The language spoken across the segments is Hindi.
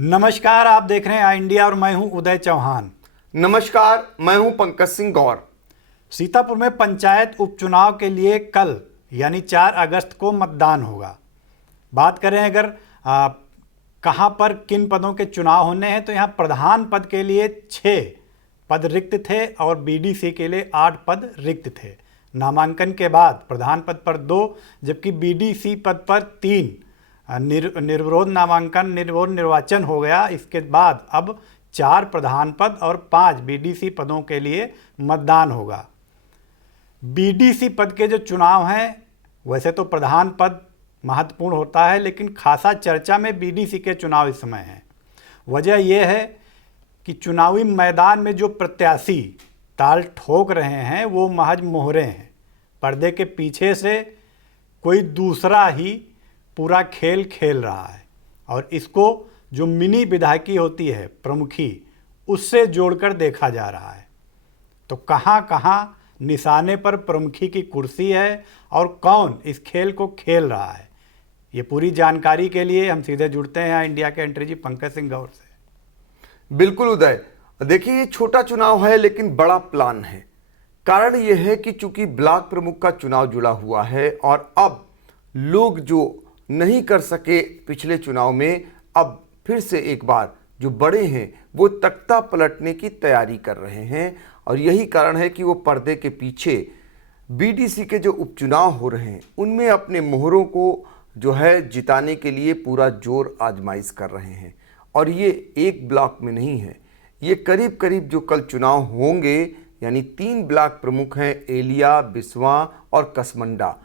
नमस्कार, आप देख रहे हैं आई इंडिया और मैं हूं उदय चौहान। नमस्कार, मैं हूं पंकज सिंह गौर। सीतापुर में पंचायत उपचुनाव के लिए कल यानी 4 अगस्त को मतदान होगा। बात करें अगर कहां पर किन पदों के चुनाव होने हैं तो यहां प्रधान पद के लिए 6 पद रिक्त थे और बीडीसी के लिए 8 पद रिक्त थे। नामांकन के बाद प्रधान पद पर 2 जबकि बीडीसी पद पर 3 निर्विरोध नामांकन निर्वाचन हो गया। इसके बाद अब 4 प्रधान पद और 5 बीडीसी पदों के लिए मतदान होगा। बीडीसी पद के जो चुनाव हैं, वैसे तो प्रधान पद महत्वपूर्ण होता है, लेकिन खासा चर्चा में बीडीसी के चुनाव इस समय हैं। वजह यह है कि चुनावी मैदान में जो प्रत्याशी ताल ठोक रहे हैं वो महज मोहरे हैं। पर्दे के पीछे से कोई दूसरा ही पूरा खेल खेल रहा है और इसको जो मिनी विधायकी होती है प्रमुखी, उससे जोड़कर देखा जा रहा है। तो कहां कहां निशाने पर प्रमुखी की कुर्सी है और कौन इस खेल को खेल रहा है, ये पूरी जानकारी के लिए हम सीधे जुड़ते हैं इंडिया के एंट्री जी पंकज सिंह गौर से। बिल्कुल उदय, देखिए ये छोटा चुनाव है लेकिन बड़ा प्लान है। कारण यह है कि चूंकि ब्लॉक प्रमुख का चुनाव जुड़ा हुआ है और अब लोग जो नहीं कर सके पिछले चुनाव में, अब फिर से एक बार जो बड़े हैं वो तख्ता पलटने की तैयारी कर रहे हैं। और यही कारण है कि वो पर्दे के पीछे बीडीसी के जो उपचुनाव हो रहे हैं उनमें अपने मोहरों को जो है जिताने के लिए पूरा जोर आजमाइश कर रहे हैं। और ये एक ब्लॉक में नहीं है, ये करीब करीब जो कल चुनाव होंगे, यानी 3 ब्लॉक प्रमुख हैं, एलिया, बिस्वा और कसमंडा,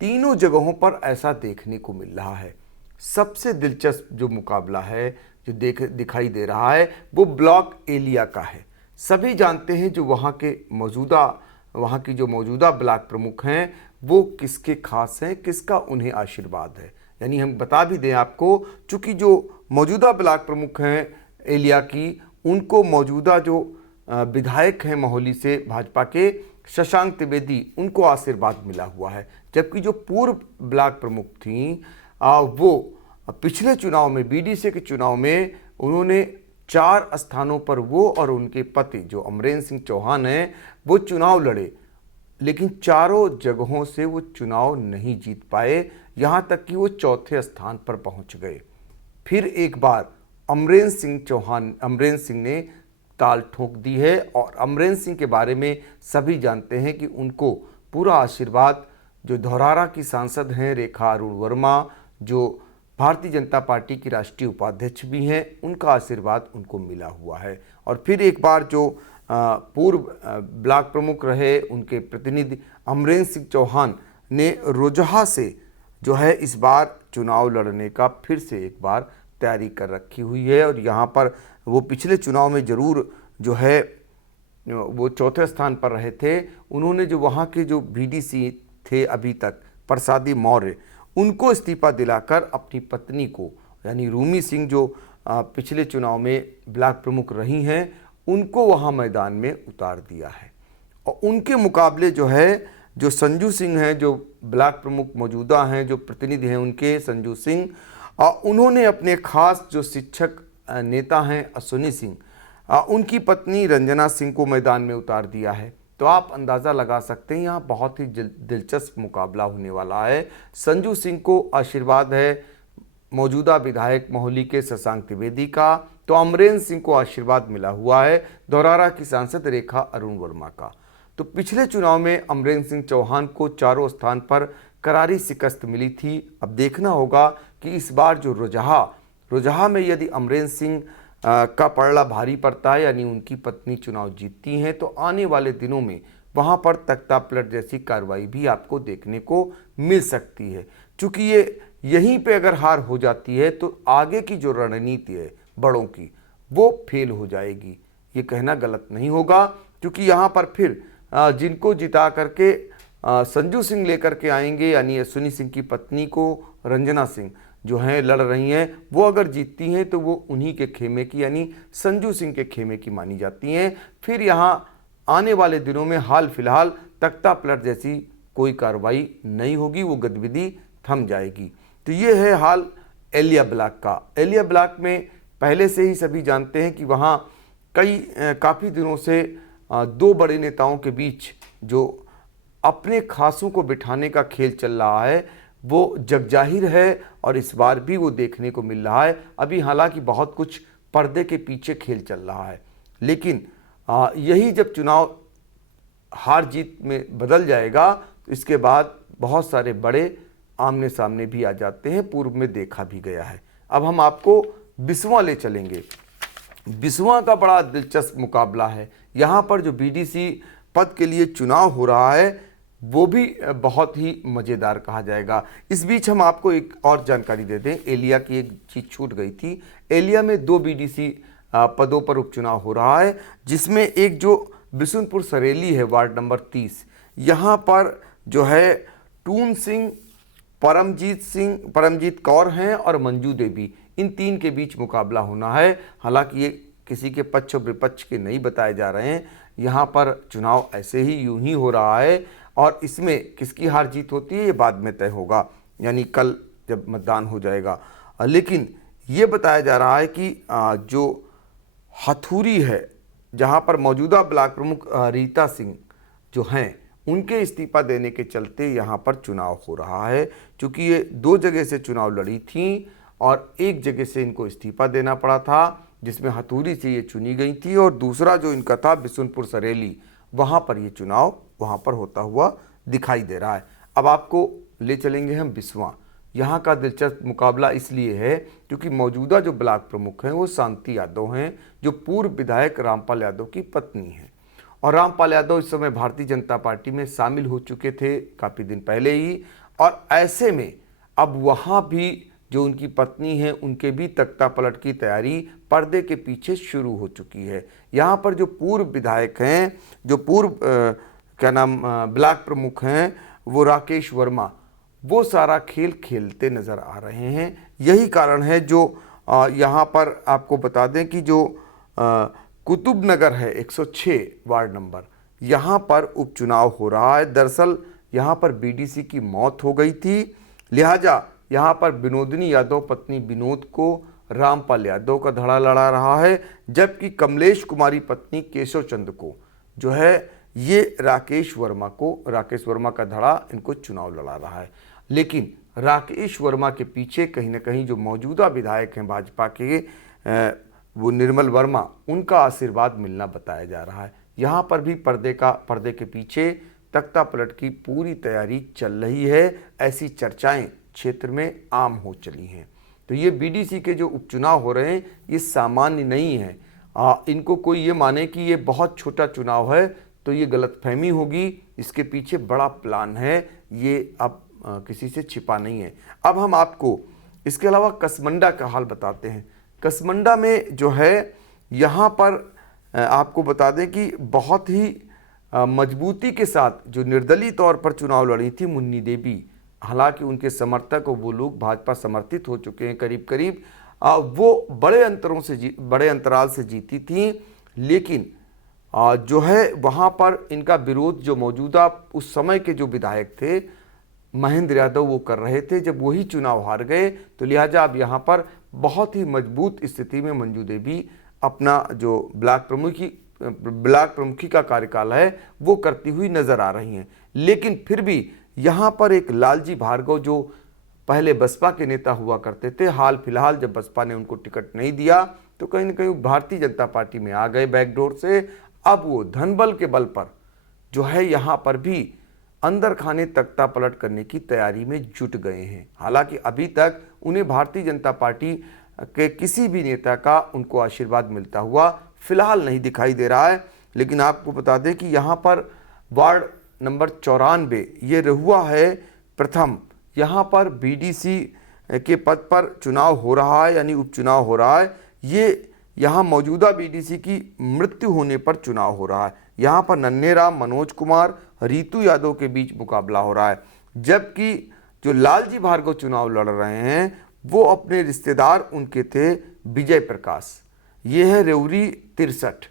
तीनों जगहों पर ऐसा देखने को मिल रहा है। सबसे दिलचस्प जो मुकाबला है जो दिखाई दे रहा है वो ब्लॉक एलिया का है। सभी जानते हैं जो वहाँ की जो मौजूदा ब्लॉक प्रमुख हैं वो किसके खास हैं, किसका उन्हें आशीर्वाद है। यानी हम बता भी दें आपको, चूँकि जो मौजूदा ब्लॉक प्रमुख हैं एलिया की, उनको मौजूदा जो विधायक हैं मोहाली से भाजपा के शशांक त्रिवेदी, उनको आशीर्वाद मिला हुआ है। जबकि जो पूर्व ब्लॉक प्रमुख थी वो पिछले चुनाव में, बीडीसी के चुनाव में, उन्होंने 4 स्थानों पर वो और उनके पति जो अमरेंद्र सिंह चौहान हैं वो चुनाव लड़े, लेकिन चारों जगहों से वो चुनाव नहीं जीत पाए, यहाँ तक कि वो 4थे स्थान पर पहुँच गए। फिर एक बार अमरेंद्र सिंह ने ताल ठोक दी है और अमरेंद्र सिंह के बारे में सभी जानते हैं कि उनको पूरा आशीर्वाद जो धौरारा की सांसद हैं रेखा अरुण वर्मा, जो भारतीय जनता पार्टी की राष्ट्रीय उपाध्यक्ष भी हैं, उनका आशीर्वाद उनको मिला हुआ है। और फिर एक बार जो पूर्व ब्लॉक प्रमुख रहे उनके प्रतिनिधि अमरेंद्र सिंह चौहान ने रोजहा से जो है इस बार चुनाव लड़ने का फिर से एक बार तैयारी कर रखी हुई है। और यहाँ पर वो पिछले चुनाव में ज़रूर जो है वो 4थे स्थान पर रहे थे। उन्होंने जो वहाँ के जो बीडीसी थे अभी तक, प्रसादी मौर्य, उनको इस्तीफा दिलाकर अपनी पत्नी को, यानी रूमी सिंह जो पिछले चुनाव में ब्लॉक प्रमुख रही हैं, उनको वहाँ मैदान में उतार दिया है। और उनके मुकाबले जो है जो संजू सिंह हैं, जो ब्लॉक प्रमुख मौजूदा हैं, जो प्रतिनिधि हैं उनके संजू सिंह, उन्होंने अपने खास जो शिक्षक नेता हैं अश्विनी सिंह, उनकी पत्नी रंजना सिंह को मैदान में उतार दिया है। तो आप अंदाज़ा लगा सकते हैं यहाँ बहुत ही दिलचस्प मुकाबला होने वाला है। संजू सिंह को आशीर्वाद है मौजूदा विधायक मोहाली के शशांक त्रिवेदी का, तो अमरेंद्र सिंह को आशीर्वाद मिला हुआ है धौरारा की सांसद रेखा अरुण वर्मा का। तो पिछले चुनाव में अमरेंद्र सिंह चौहान को चारों स्थान पर करारी शिकस्त मिली थी। अब देखना होगा कि इस बार जो रोजहा में यदि अमरेंद्र सिंह का पलड़ा भारी पड़ता है, यानी उनकी पत्नी चुनाव जीतती हैं, तो आने वाले दिनों में वहां पर तख्ता पलट जैसी कार्रवाई भी आपको देखने को मिल सकती है। चूँकि ये यहीं पे अगर हार हो जाती है तो आगे की जो रणनीति है बड़ों की वो फेल हो जाएगी। ये कहना गलत नहीं होगा, क्योंकि यहाँ पर फिर जिनको जिता करके संजू सिंह लेकर के आएंगे, यानी अश्विनी सिंह की पत्नी को रंजना सिंह जो हैं लड़ रही हैं, वो अगर जीतती हैं तो वो उन्हीं के खेमे की, यानी संजू सिंह के खेमे की मानी जाती हैं। फिर यहाँ आने वाले दिनों में हाल फिलहाल तख्ता पलट जैसी कोई कार्रवाई नहीं होगी, वो गतिविधि थम जाएगी। तो ये है हाल एलिया ब्लॉक का। एलिया ब्लॉक में पहले से ही सभी जानते हैं कि वहाँ काफ़ी दिनों से दो बड़े नेताओं के बीच जो अपने खासों को बिठाने का खेल चल रहा है वो जगजाहिर है और इस बार भी वो देखने को मिल रहा है। अभी हालांकि बहुत कुछ पर्दे के पीछे खेल चल रहा है, लेकिन यही जब चुनाव हार जीत में बदल जाएगा तो इसके बाद बहुत सारे बड़े आमने सामने भी आ जाते हैं। पूर्व में देखा भी गया है। अब हम आपको बिस्वा ले चलेंगे। बिस्वा का बड़ा दिलचस्प मुकाबला है। यहाँ पर जो बीडीसी पद के लिए चुनाव हो रहा है वो भी बहुत ही मज़ेदार कहा जाएगा। इस बीच हम आपको एक और जानकारी दे दें, एलिया की एक चीज़ छूट गई थी। एलिया में 2 बीडीसी पदों पर उपचुनाव हो रहा है, जिसमें एक जो बिशुनपुर सरेली है वार्ड नंबर 30, यहाँ पर जो है टून सिंह, परमजीत कौर हैं और मंजू देवी, इन 3 के बीच मुकाबला होना है। हालांकि ये किसी के पक्ष और विपक्ष के नहीं बताए जा रहे हैं। यहाँ पर चुनाव ऐसे ही यूं ही हो रहा है और इसमें किसकी हार जीत होती है ये बाद में तय होगा, यानी कल जब मतदान हो जाएगा। लेकिन ये बताया जा रहा है कि जो हथूरी है, जहाँ पर मौजूदा ब्लॉक प्रमुख रीता सिंह जो हैं, उनके इस्तीफा देने के चलते यहाँ पर चुनाव हो रहा है। क्योंकि ये 2 जगह से चुनाव लड़ी थी और एक जगह से इनको इस्तीफा देना पड़ा था, जिसमें हथूरी से ये चुनी गई थी, और दूसरा जो इनका था बिशुनपुर सरेली, वहाँ पर ये चुनाव वहाँ पर होता हुआ दिखाई दे रहा है। अब आपको ले चलेंगे हम बिस्वा। यहाँ का दिलचस्प मुकाबला इसलिए है क्योंकि मौजूदा जो ब्लॉक प्रमुख हैं वो शांति यादव हैं, जो पूर्व विधायक रामपाल यादव की पत्नी हैं। और रामपाल यादव इस समय भारतीय जनता पार्टी में शामिल हो चुके थे काफ़ी दिन पहले ही, और ऐसे में अब वहाँ भी जो उनकी पत्नी है उनके भी तख्ता पलट की तैयारी पर्दे के पीछे शुरू हो चुकी है। यहाँ पर जो पूर्व विधायक हैं, जो पूर्व ब्लॉक प्रमुख हैं, वो राकेश वर्मा, वो सारा खेल खेलते नज़र आ रहे हैं। यही कारण है जो यहाँ पर आपको बता दें कि जो कुतुब नगर है 106 वार्ड नंबर, यहाँ पर उपचुनाव हो रहा है। दरअसल यहाँ पर बीडीसी की मौत हो गई थी, लिहाजा यहाँ पर विनोदिनी यादव पत्नी विनोद को रामपाल यादव का धड़ा लड़ा रहा है, जबकि कमलेश कुमारी पत्नी केशव चंद को जो है ये राकेश वर्मा का धड़ा इनको चुनाव लड़ा रहा है। लेकिन राकेश वर्मा के पीछे कहीं ना कहीं जो मौजूदा विधायक हैं भाजपा के, वो निर्मल वर्मा, उनका आशीर्वाद मिलना बताया जा रहा है। यहाँ पर भी पर्दे के पीछे तख्ता पलट की पूरी तैयारी चल रही है। ऐसी चर्चाएं क्षेत्र में आम हो चली हैं। तो ये बीडीसी के जो उपचुनाव हो रहे हैं ये सामान्य नहीं है। इनको कोई ये माने कि ये बहुत छोटा चुनाव है तो ये गलतफहमी होगी। इसके पीछे बड़ा प्लान है, ये अब किसी से छिपा नहीं है। अब हम आपको इसके अलावा कसमंडा का हाल बताते हैं। कसमंडा में जो है यहाँ पर आपको बता दें कि बहुत ही मजबूती के साथ जो निर्दलीय तौर पर चुनाव लड़ी थी मुन्नी देवी, हालांकि उनके समर्थक और वो लोग भाजपा समर्थित हो चुके हैं करीब करीब, वो बड़े अंतराल से जीती थी। लेकिन जो है वहाँ पर इनका विरोध जो मौजूदा उस समय के जो विधायक थे महेंद्र यादव वो कर रहे थे। जब वही चुनाव हार गए तो लिहाजा अब यहाँ पर बहुत ही मजबूत स्थिति में मंजू देवी अपना जो ब्लॉक प्रमुखी का कार्यकाल है वो करती हुई नजर आ रही हैं। लेकिन फिर भी यहाँ पर एक लालजी भार्गव जो पहले बसपा के नेता हुआ करते थे, हाल फिलहाल जब बसपा ने उनको टिकट नहीं दिया तो कहीं ना कहीं भारतीय जनता पार्टी में आ गए बैकडोर से। अब वो धनबल के बल पर जो है यहाँ पर भी अंदर खाने तख्ता पलट करने की तैयारी में जुट गए हैं। हालांकि अभी तक उन्हें भारतीय जनता पार्टी के किसी भी नेता का उनको आशीर्वाद मिलता हुआ फिलहाल नहीं दिखाई दे रहा है। लेकिन आपको बता दें कि यहाँ पर वार्ड नंबर 94 ये रहुआ है प्रथम, यहाँ पर बीडीसी के पद पर चुनाव हो रहा है, यानी उपचुनाव हो रहा है। ये यहाँ मौजूदा बीडीसी की मृत्यु होने पर चुनाव हो रहा है। यहाँ पर नन्हेराम, मनोज कुमार, रीतू यादव के बीच मुकाबला हो रहा है। जबकि जो लालजी भार्गव चुनाव लड़ रहे हैं वो अपने रिश्तेदार उनके थे विजय प्रकाश, ये है रेवरी 63।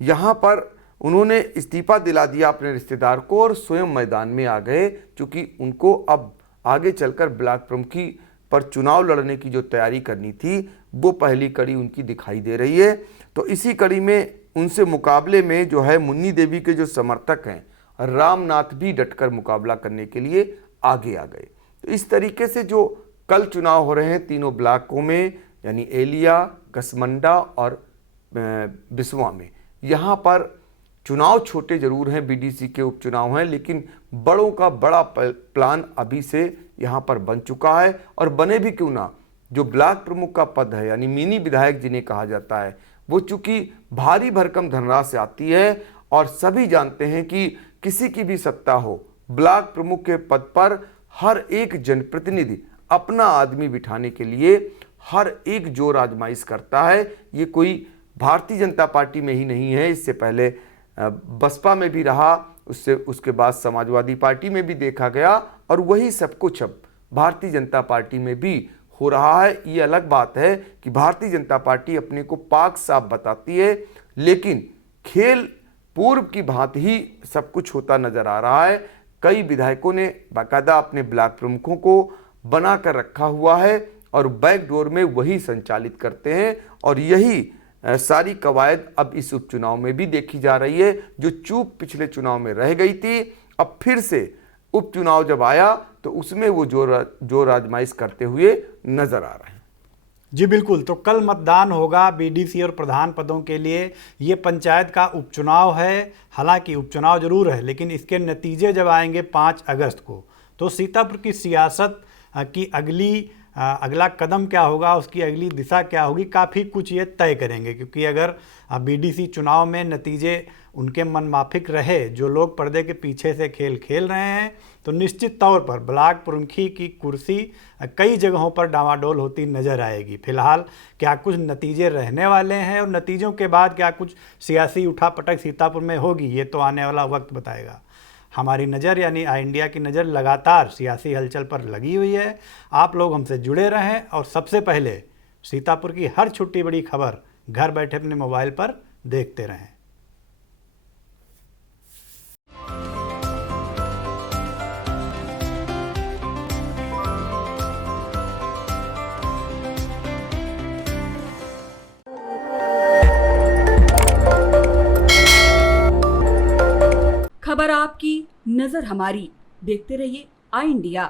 यहाँ पर उन्होंने इस्तीफा दिला दिया अपने रिश्तेदार को और स्वयं मैदान में आ गए, क्योंकि उनको अब आगे चलकर ब्लॉक प्रमुखी पर चुनाव लड़ने की जो तैयारी करनी थी वो पहली कड़ी उनकी दिखाई दे रही है। तो इसी कड़ी में उनसे मुकाबले में जो है मुन्नी देवी के जो समर्थक हैं रामनाथ भी डटकर मुकाबला करने के लिए आगे आ गए। तो इस तरीके से जो कल चुनाव हो रहे हैं तीनों ब्लॉकों में, यानी एलिया, कसमंडा और बिस्वा में, यहाँ पर चुनाव छोटे जरूर हैं, बीडीसी के उपचुनाव हैं, लेकिन बड़ों का बड़ा प्लान अभी से यहाँ पर बन चुका है। और बने भी क्यों ना, जो ब्लॉक प्रमुख का पद है यानी मिनी विधायक जिन्हें कहा जाता है, वो चूंकि भारी भरकम धनराशि से आती है और सभी जानते हैं कि किसी की भी सत्ता हो, ब्लॉक प्रमुख के पद पर हर एक जनप्रतिनिधि अपना आदमी बिठाने के लिए हर एक जोर आजमाइश करता है। ये कोई भारतीय जनता पार्टी में ही नहीं है, इससे पहले बसपा में भी रहा, उसके बाद समाजवादी पार्टी में भी देखा गया, और वही सब कुछ अब भारतीय जनता पार्टी में भी हो रहा है। ये अलग बात है कि भारतीय जनता पार्टी अपने को पाक साफ बताती है, लेकिन खेल पूर्व की भांति ही सब कुछ होता नजर आ रहा है। कई विधायकों ने बाकायदा अपने ब्लॉक प्रमुखों को बना कर रखा हुआ है और बैकडोर में वही संचालित करते हैं, और यही सारी कवायद अब इस उपचुनाव में भी देखी जा रही है। जो चूक पिछले चुनाव में रह गई थी, अब फिर से उपचुनाव जब आया तो उसमें वो जोर आजमाइश करते हुए नजर आ रहे हैं। जी बिल्कुल। तो कल मतदान होगा बीडीसी और प्रधान पदों के लिए। ये पंचायत का उपचुनाव है, हालांकि उपचुनाव जरूर है, लेकिन इसके नतीजे जब आएंगे 5 अगस्त को, तो सीतापुर की सियासत की अगला कदम क्या होगा, उसकी अगली दिशा क्या होगी, काफ़ी कुछ ये तय करेंगे। क्योंकि अगर बीडीसी चुनाव में नतीजे उनके मनमाफिक रहे, जो लोग पर्दे के पीछे से खेल खेल रहे हैं, तो निश्चित तौर पर ब्लॉक प्रमुखी की कुर्सी कई जगहों पर डामाडोल होती नजर आएगी। फिलहाल क्या कुछ नतीजे रहने वाले हैं और नतीजों के बाद क्या कुछ सियासी उठापटक सीतापुर में होगी, ये तो आने वाला वक्त बताएगा। हमारी नज़र यानी आई इंडिया की नज़र लगातार सियासी हलचल पर लगी हुई है। आप लोग हमसे जुड़े रहें और सबसे पहले सीतापुर की हर छोटी बड़ी खबर घर बैठे अपने मोबाइल पर देखते रहें। खबर आपकी, नजर हमारी। देखते रहिए आई इंडिया।